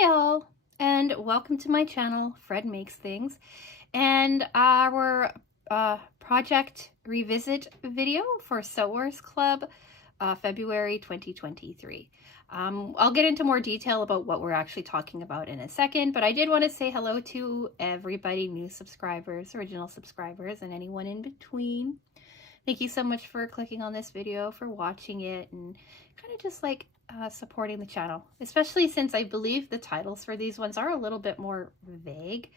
Hi all, and welcome to my channel, Fred Makes Things, and our project revisit video for Sewers Club, February 2023. I'll get into more detail about what we're actually talking about in a second, but I did want to say hello to everybody, new subscribers, original subscribers, and anyone in between. Thank you so much for clicking on this video, for watching it, and kind of just like supporting the channel, especially since I believe the titles for these ones are a little bit more vague.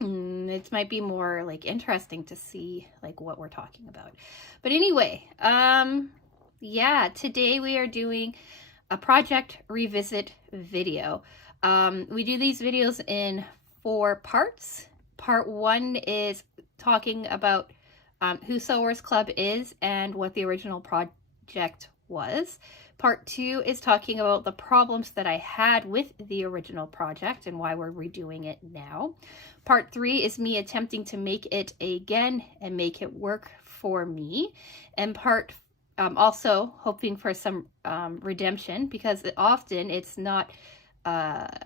It might be more like interesting to see like what we're talking about. But anyway, yeah, today we are doing a project revisit video. We do these videos in 4 parts. Part 1 is talking about who Sewers Club is and what the original project was. Part 2 is talking about the problems that I had with the original project and why we're redoing it now. Part 3 is me attempting to make it again and make it work for me. And part also hoping for some redemption, because often it's not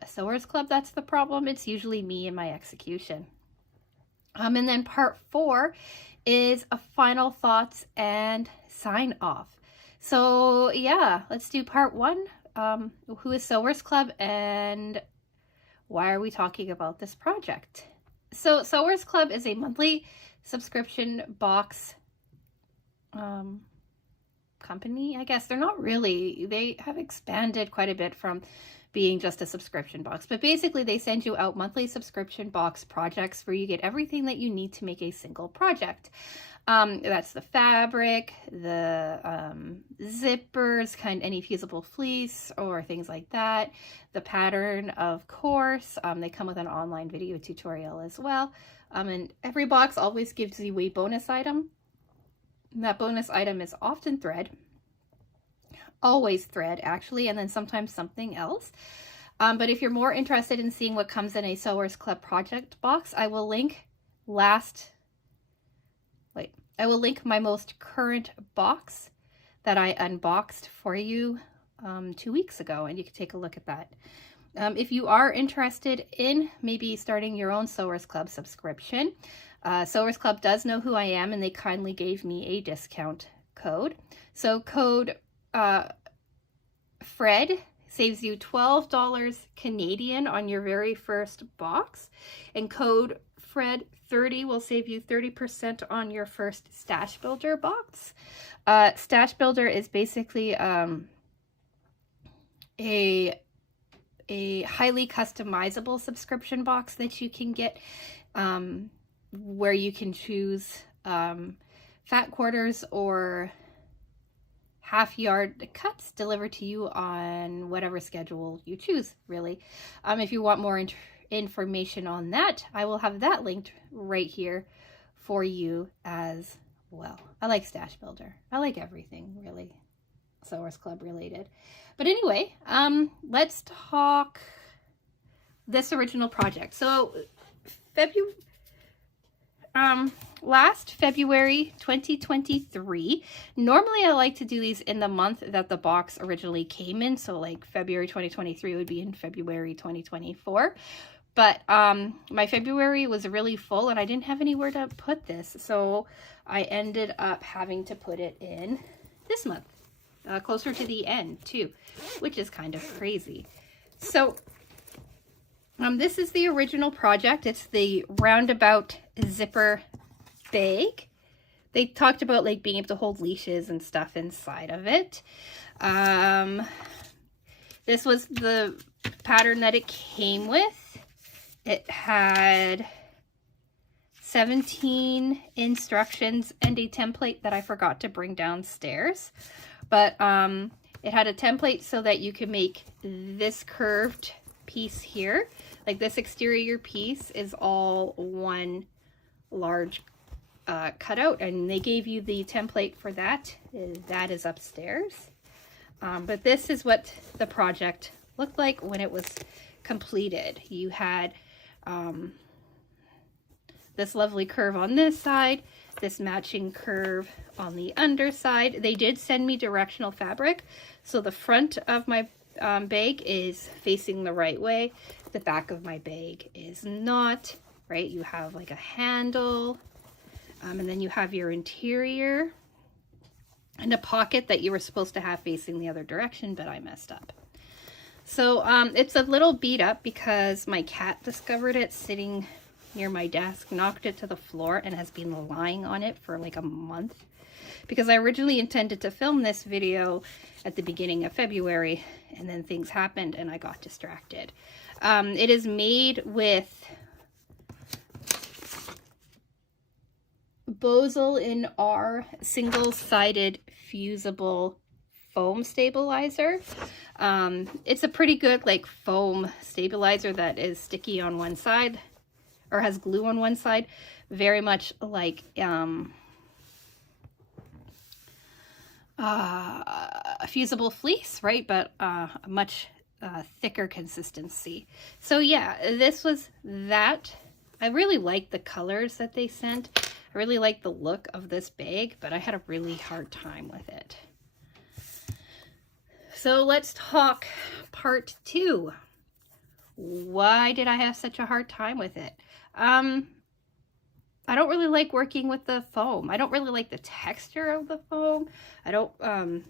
Sewers Club that's the problem. It's usually me and my execution. And then part 4 is a final thoughts and sign off. So yeah, let's do part 1. Who is Sewers Club and why are we talking about this project? So Sewers Club is a monthly subscription box company, I guess. They're not really, they have expanded quite a bit from being just a subscription box, but basically they send you out monthly subscription box projects where you get everything that you need to make a single project. That's the fabric, the zippers, any fusible fleece or things like that. The pattern, of course. They come with an online video tutorial as well. And every box always gives you a bonus item. And that bonus item is often thread. Always thread, actually, and then sometimes something else. But if you're more interested in seeing what comes in a Sewers Club project box, I will link I will link my most current box that I unboxed for you 2 weeks ago, and you can take a look at that. If you are interested in maybe starting your own Sewers Club subscription, Sewers Club does know who I am, and they kindly gave me a discount code. So code Fred saves you $12 Canadian on your very first box, and code Fred30 will save you 30% on your first Stash Builder box. Stash Builder is basically a highly customizable subscription box that you can get, where you can choose fat quarters or half-yard cuts delivered to you on whatever schedule you choose, really. If you want more information on that, I will have that linked right here for you as well. I like Stash Builder. I like everything, really, Sewers Club related. But anyway, let's talk this original project. So last February 2023. Normally I like to do these in the month that the box originally came in. So like February 2023 would be in February 2024. But my February was really full and I didn't have anywhere to put this. So I ended up having to put it in this month, closer to the end too, which is kind of crazy. So this is the original project. It's the Roundabout zipper bag. They talked about like being able to hold leashes and stuff inside of it. This was the pattern that it came with. It had 17 instructions and a template that I forgot to bring downstairs. But it had a template so that you could make this curved piece here. Like this exterior piece is all one large cutout, and they gave you the template for that. That is upstairs. But this is what the project looked like when it was completed. You had this lovely curve on this side, this matching curve on the underside. They did send me directional fabric, so the front of my bag is facing the right way. The back of my bag is not, right? You have like a handle, and then you have your interior and a pocket that you were supposed to have facing the other direction, but I messed up. So it's a little beat up because my cat discovered it sitting near my desk, knocked it to the floor, and has been lying on it for like a month. Because I originally intended to film this video at the beginning of February, and then things happened and I got distracted. It is made with Bosal in R single-sided fusible foam stabilizer. It's a pretty good like foam stabilizer that is sticky on one side, or has glue on one side, very much like a fusible fleece, right? But a much thicker consistency. So yeah, this was that. I really like the colors that they sent. I really like the look of this bag, but I had a really hard time with it. So let's talk part 2. Why did I have such a hard time with it? I don't really like working with the foam. I don't really like the texture of the foam. I don't,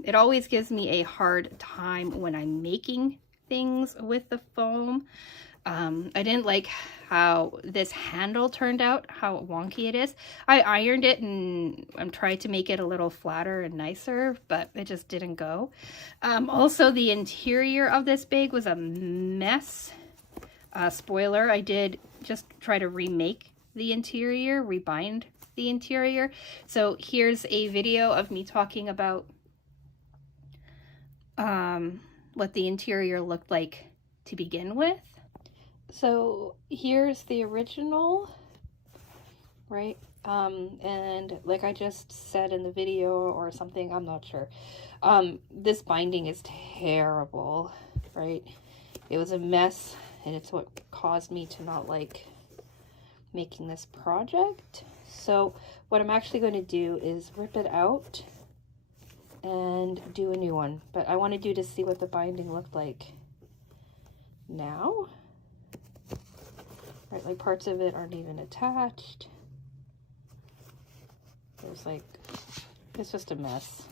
it always gives me a hard time when I'm making things with the foam. I didn't like how this handle turned out, how wonky it is. I ironed it and I'm trying to make it a little flatter and nicer, but it just didn't go. Also, the interior of this bag was a mess. Spoiler, I did just try to remake the interior, rebind the interior. So here's a video of me talking about what the interior looked like to begin with. So here's the original, right? And like I just said in the video or something, I'm not sure. This binding is terrible, right? It was a mess, and it's what caused me to not like making this project. So what I'm actually going to do is rip it out and do a new one, but I wanted you to see what the binding looked like now. Right, like parts of it aren't even attached. There's like, it's just a mess.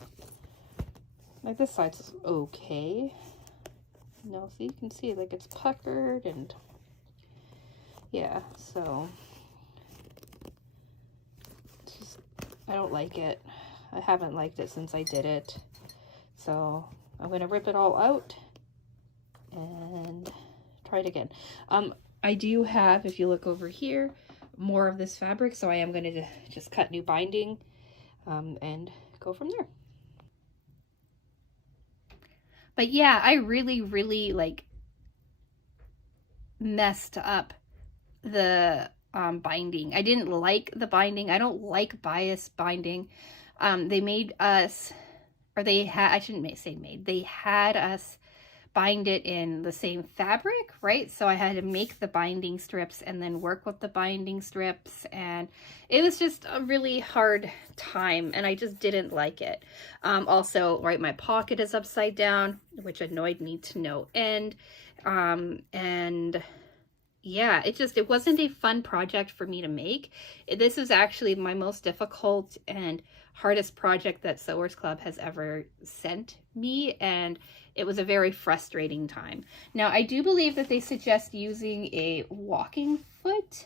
Like this side's okay. No, so you can see like it's puckered and yeah, so it's just, I don't like it. I haven't liked it since I did it. So I'm gonna rip it all out and try it again. I do have, if you look over here, more of this fabric, so I am going to just cut new binding and go from there. But yeah, I really like messed up the binding. I didn't like the binding. I don't like bias binding. They made us, or they had, I shouldn't say made, they had us bind it in the same fabric, right? So I had to make the binding strips and then work with the binding strips, and it was just a really hard time, and I just didn't like it. Also, right, my pocket is upside down, which annoyed me to no end. And yeah, it wasn't a fun project for me to make. This is actually my most difficult and hardest project that Sewers Club has ever sent me, and it was a very frustrating time. Now, I do believe that they suggest using a walking foot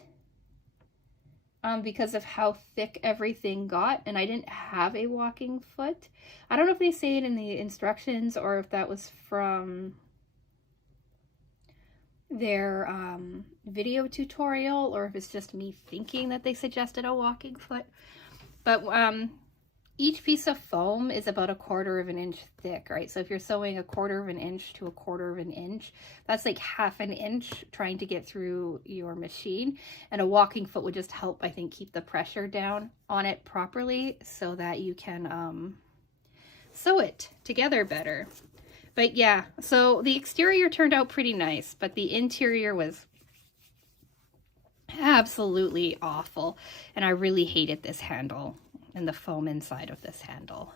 because of how thick everything got, and I didn't have a walking foot. I don't know if they say it in the instructions or if that was from their video tutorial, or if it's just me thinking that they suggested a walking foot. But each piece of foam is about 1/4 of an inch thick, right? So if you're sewing 1/4 of an inch to 1/4 of an inch, that's like 1/2 an inch trying to get through your machine. And a walking foot would just help, I think, keep the pressure down on it properly so that you can sew it together better. But yeah, so the exterior turned out pretty nice, but the interior was absolutely awful. And I really hated this handle and the foam inside of this handle.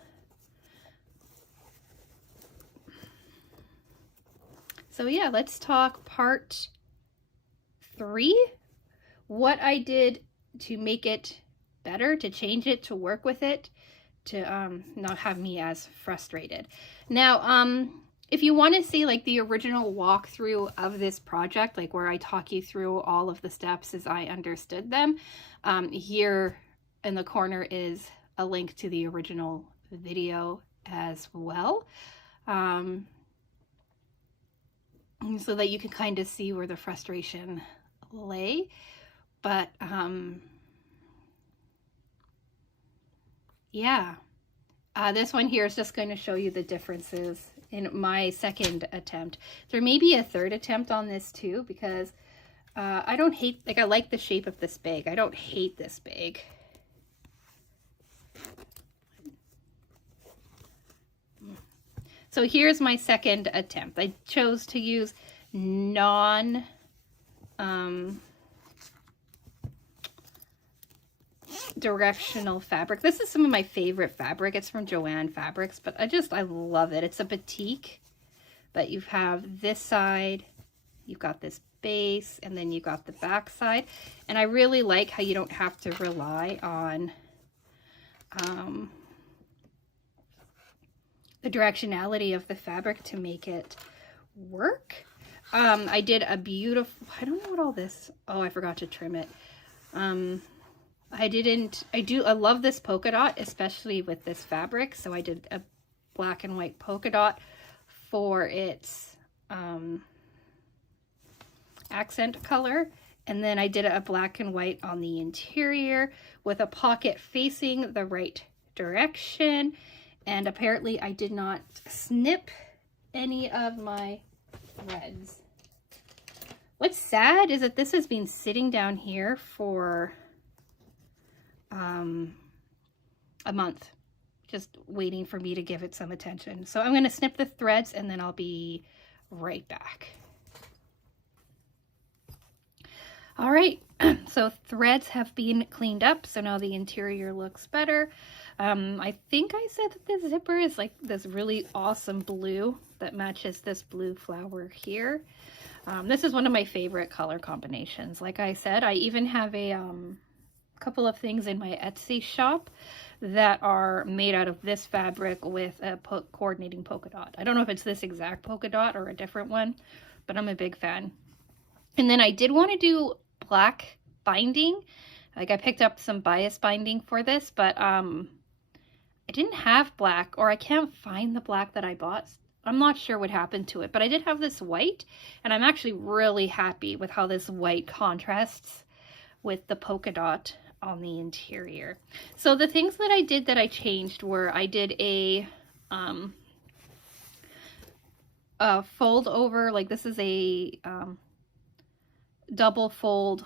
So yeah, let's talk part 3. What I did to make it better, to change it, to work with it, to not have me as frustrated. Now, if you want to see like the original walkthrough of this project, like where I talk you through all of the steps as I understood them, here in the corner is a link to the original video as well. So that you can kind of see where the frustration lay. But yeah, this one here is just going to show you the differences in my second attempt. There may be a third attempt on this too, because I don't hate, like, I like the shape of this bag. I don't hate this bag. So here's my second attempt. I chose to use directional fabric. This is some of my favorite fabric. It's from Joanne Fabrics, but I love it. It's a batik, but you have this side, you've got this base, and then you've got the back side. And I really like how you don't have to rely on the directionality of the fabric to make it work. I did a beautiful, I don't know what all this, oh, I forgot to trim it. I love this polka dot, especially with this fabric. So I did a black and white polka dot for its accent color. And then I did a black and white on the interior with a pocket facing the right direction. And apparently I did not snip any of my threads. What's sad is that this has been sitting down here for a month, just waiting for me to give it some attention. So I'm going to snip the threads and then I'll be right back. All right, so threads have been cleaned up, so now the interior looks better. I think I said that this zipper is like this really awesome blue that matches this blue flower here. This is one of my favorite color combinations. Like I said, I even have a couple of things in my Etsy shop that are made out of this fabric with a coordinating polka dot. I don't know if it's this exact polka dot or a different one, but I'm a big fan. And then I did want to do black binding. Like I picked up some bias binding for this, but I didn't have black, or I can't find the black that I bought. I'm not sure what happened to it, but I did have this white, and I'm actually really happy with how this white contrasts with the polka dot on the interior. So the things that I did that I changed were I did a fold over, like this is a double fold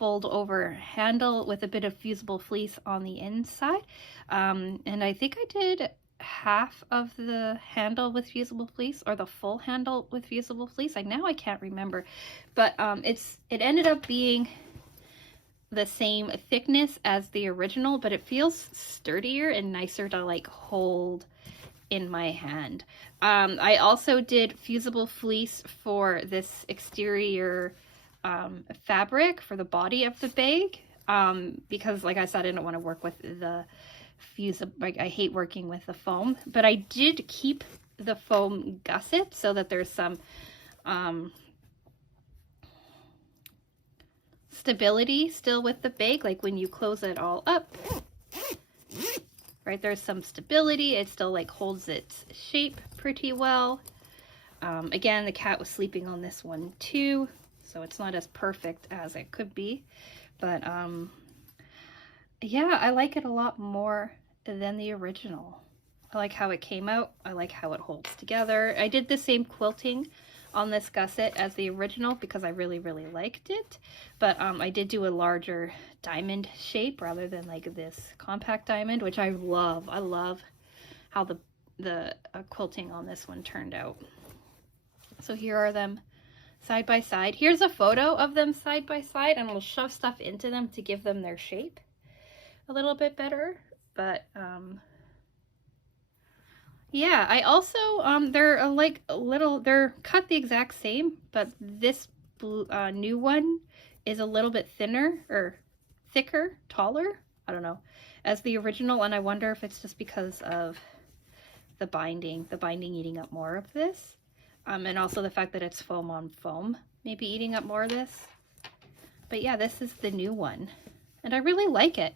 over handle with a bit of fusible fleece on the inside, and I think I did half of the handle with fusible fleece, or the full handle with fusible fleece. Now I can't remember, but it ended up being the same thickness as the original, but it feels sturdier and nicer to like hold in my hand. I also did fusible fleece for this exterior fabric for the body of the bag, because like I said, I didn't want to work with the fusible, like I hate working with the foam, but I did keep the foam gusset so that there's some stability still with the bag. Like when you close it all up, right, there's some stability. It still like holds its shape pretty well. Again, the cat was sleeping on this one too, so it's not as perfect as it could be, but yeah, I like it a lot more than the original. I like how it came out. I like how it holds together. I did the same quilting on this gusset as the original because I really, really liked it. But I did do a larger diamond shape rather than like this compact diamond, which I love. I love how the quilting on this one turned out. So here are them side by side. Here's a photo of them side by side, and I'll shove stuff into them to give them their shape a little bit better. But yeah, I also they're like a little, they're cut the exact same, but this new one is a little bit thinner or thicker, taller, I don't know, as the original, and I wonder if it's just because of the binding eating up more of this, and also the fact that it's foam on foam maybe eating up more of this. But yeah, this is the new one, and I really like it.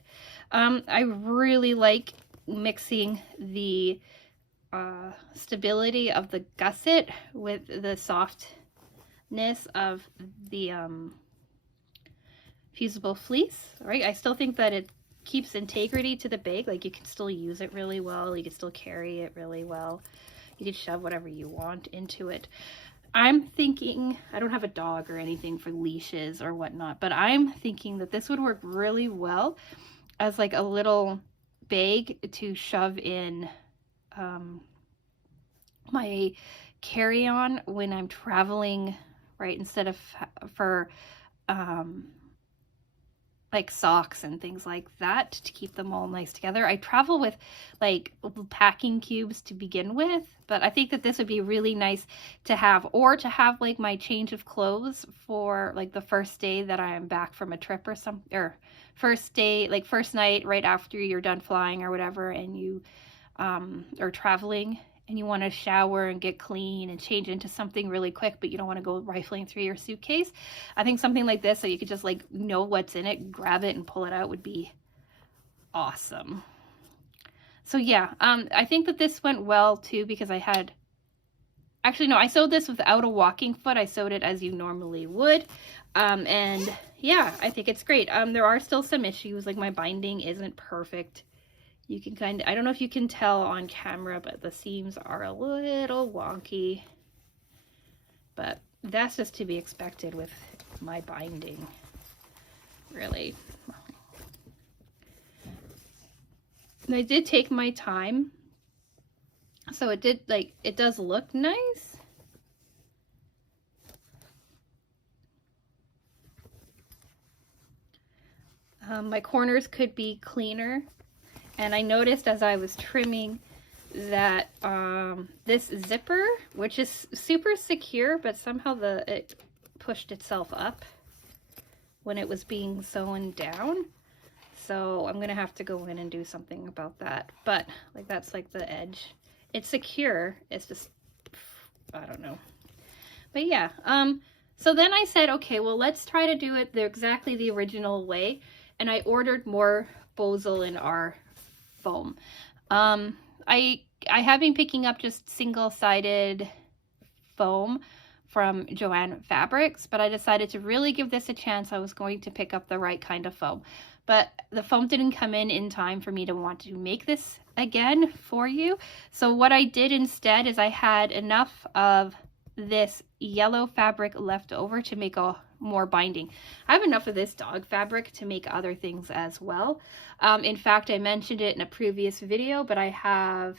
I really like mixing the stability of the gusset with the softness of the fusible fleece, right? I still think that it keeps integrity to the bag. Like, you can still use it really well. You can still carry it really well. You can shove whatever you want into it. I'm thinking, I don't have a dog or anything for leashes or whatnot, but I'm thinking that this would work really well as like a little bag to shove in my carry-on when I'm traveling, right? Instead of for like socks and things like that, to keep them all nice together. I travel with like packing cubes to begin with, but I think that this would be really nice to have, or to have like my change of clothes for like the first day that I am back from a trip or something, or first day, like first night right after you're done flying or whatever, and you are traveling and you want to shower and get clean and change into something really quick, but you don't want to go rifling through your suitcase. I think something like this, so you could just like know what's in it, grab it and pull it out, would be awesome. So yeah, I think that this went well too, because I had, actually no, I sewed this without a walking foot. I sewed it as you normally would. And yeah, I think it's great. There are still some issues, like my binding isn't perfect. You can kind of, I don't know if you can tell on camera, but the seams are a little wonky. But that's just to be expected with my binding, really. And I did take my time. So it did, like, it does look nice. My corners could be cleaner. And I noticed as I was trimming that this zipper, which is super secure, but somehow it pushed itself up when it was being sewn down. So I'm gonna have to go in and do something about that. But like, that's like the edge. It's secure, it's just, I don't know. But yeah, so then I said, okay, well, let's try to do it exactly the original way. And I ordered more Bosal in our foam. I have been picking up just single-sided foam from Joann Fabrics, but I decided to really give this a chance. I was going to pick up the right kind of foam, but the foam didn't come in time for me to want to make this again for you. So what I did instead is I had enough of this yellow fabric left over to make a more binding. I have enough of this dog fabric to make other things as well. In fact, I mentioned it in a previous video, but I have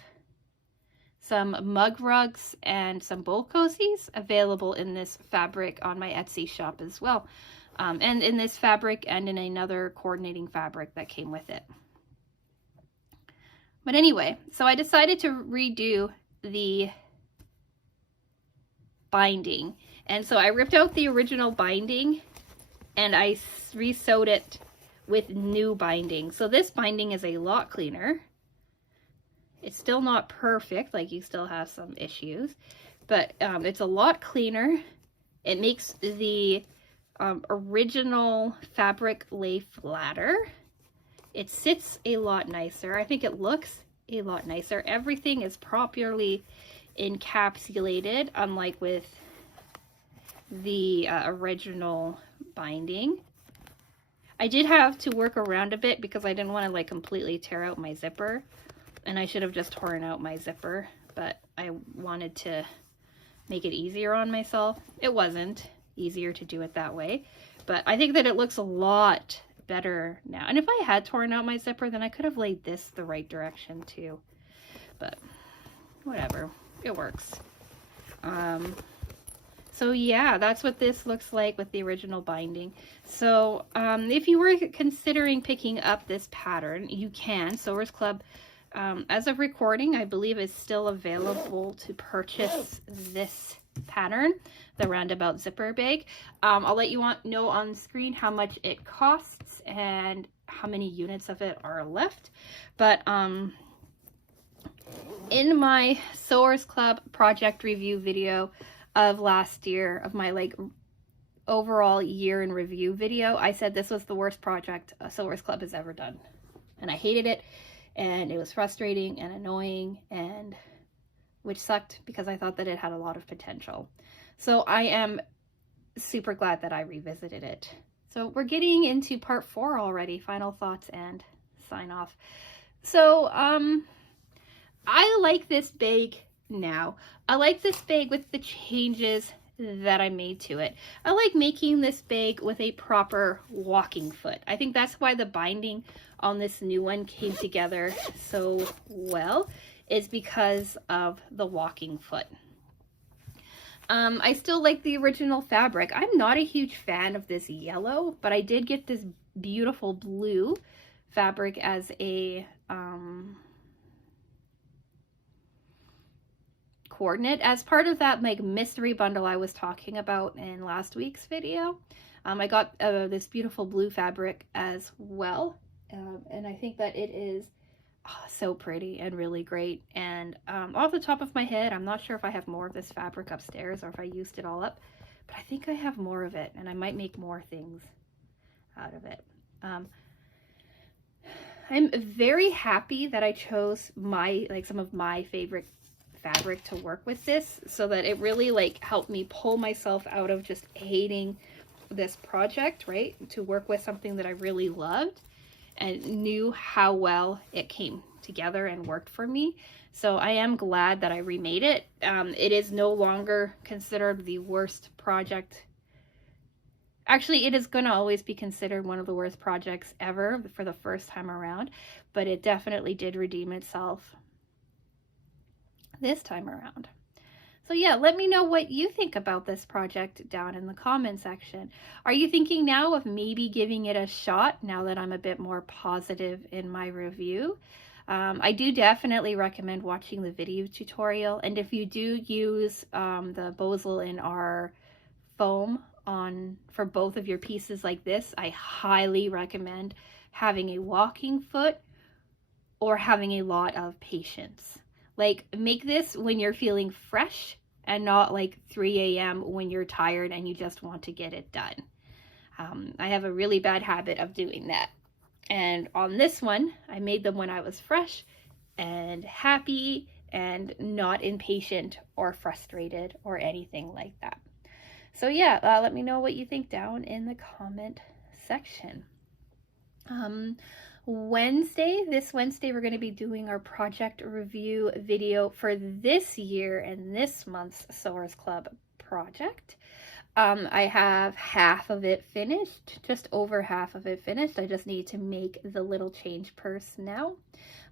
some mug rugs and some bowl cozies available in this fabric on my Etsy shop as well. And in this fabric and in another coordinating fabric that came with it. But anyway, so I decided to redo the binding. And so I ripped out the original binding and I re-sewed it with new binding. So this binding is a lot cleaner. It's still not perfect, like you still have some issues, but it's a lot cleaner. It makes the original fabric lay flatter. It sits a lot nicer. I think it looks a lot nicer. Everything is properly encapsulated, unlike with the original binding. I did have to work around a bit because I didn't want to like completely tear out my zipper, and I should have just torn out my zipper, but I wanted to make it easier on myself. It wasn't easier to do it that way, but I think that it looks a lot better now. And if I had torn out my zipper, then I could have laid this the right direction too, but whatever, it works. So yeah, that's what this looks like with the original binding. So if you were considering picking up this pattern, you can. Sewers Club, as of recording, I believe is still available to purchase this pattern, the Roundabout zipper bag. I'll let you know on screen how much it costs and how many units of it are left. But in my Sewers Club project review video of last year, of my like overall year in review video, I said this was the worst project Sewers Club has ever done. And I hated it, and it was frustrating and annoying, and which sucked because I thought that it had a lot of potential. So I am super glad that I revisited it. So we're getting into part 4 already, final thoughts and sign off. So I like this bag now. I like this bag with the changes that I made to it. I like making this bag with a proper walking foot. I think that's why the binding on this new one came together so well, is because of the walking foot. I still like the original fabric. I'm not a huge fan of this yellow, but I did get this beautiful blue fabric as a coordinate as part of that like mystery bundle I was talking about in last week's video. I got this beautiful blue fabric as well, and I think that it is so pretty and really great. And off the top of my head, I'm not sure if I have more of this fabric upstairs or if I used it all up, but I think I have more of it, and I might make more things out of it. I'm very happy that I chose some of my favorite fabric to work with this, so that it really like helped me pull myself out of just hating this project, right? To work with something that I really loved and knew how well it came together and worked for me. So I am glad that I remade it. It is no longer considered the worst project. Actually, it is going to always be considered one of the worst projects ever for the first time around, but it definitely did redeem itself this time around. So yeah, let me know what you think about this project down in the comment section. Are you thinking now of maybe giving it a shot now that I'm a bit more positive in my review? I do definitely recommend watching the video tutorial, and if you do use the Bosel in our foam for both of your pieces like this, I highly recommend having a walking foot or having a lot of patience. Like, make this when you're feeling fresh and not like 3 a.m. when you're tired and you just want to get it done. I have a really bad habit of doing that. And on this one, I made them when I was fresh and happy and not impatient or frustrated or anything like that. So yeah, let me know what you think down in the comment section. This Wednesday, we're going to be doing our project review video for this year and this month's Sewers Club project. I have half of it finished, just over half of it finished. I just need to make the little change purse now,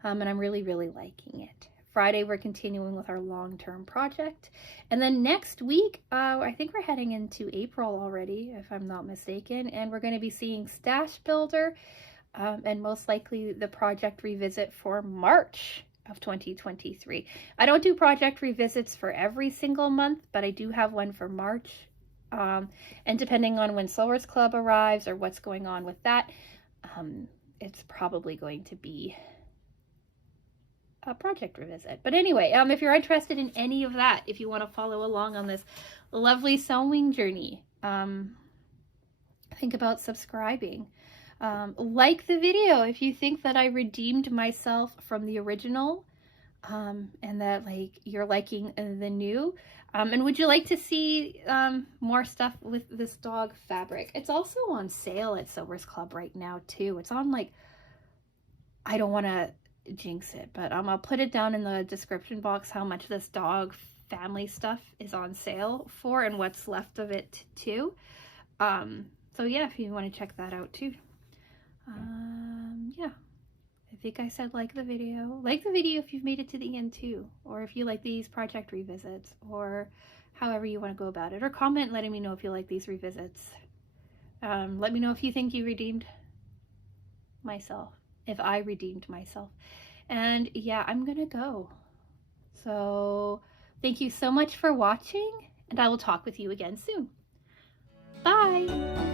and I'm really, really liking it. Friday, we're continuing with our long-term project. And then next week, I think we're heading into April already, if I'm not mistaken, and we're going to be seeing Stash Builder, and most likely the project revisit for March of 2023. I don't do project revisits for every single month, but I do have one for March. And depending on when Sewers Club arrives or what's going on with that, it's probably going to be a project revisit. But anyway, if you're interested in any of that, if you want to follow along on this lovely sewing journey, think about subscribing. Like the video if you think that I redeemed myself from the original, and that like you're liking the new. And would you like to see more stuff with this dog fabric? It's also on sale at Sewers Club right now too. It's on like, I don't want to jinx it, but I'll put it down in the description box how much this dog family stuff is on sale for and what's left of it too. So yeah, if you want to check that out too. Yeah, I think I said like the video if you've made it to the end too, or if you like these project revisits, or however you want to go about it, or comment letting me know if you like these revisits. Let me know if you think you redeemed myself, if I redeemed myself. And yeah, I'm gonna go. So thank you so much for watching, and I will talk with you again soon. Bye!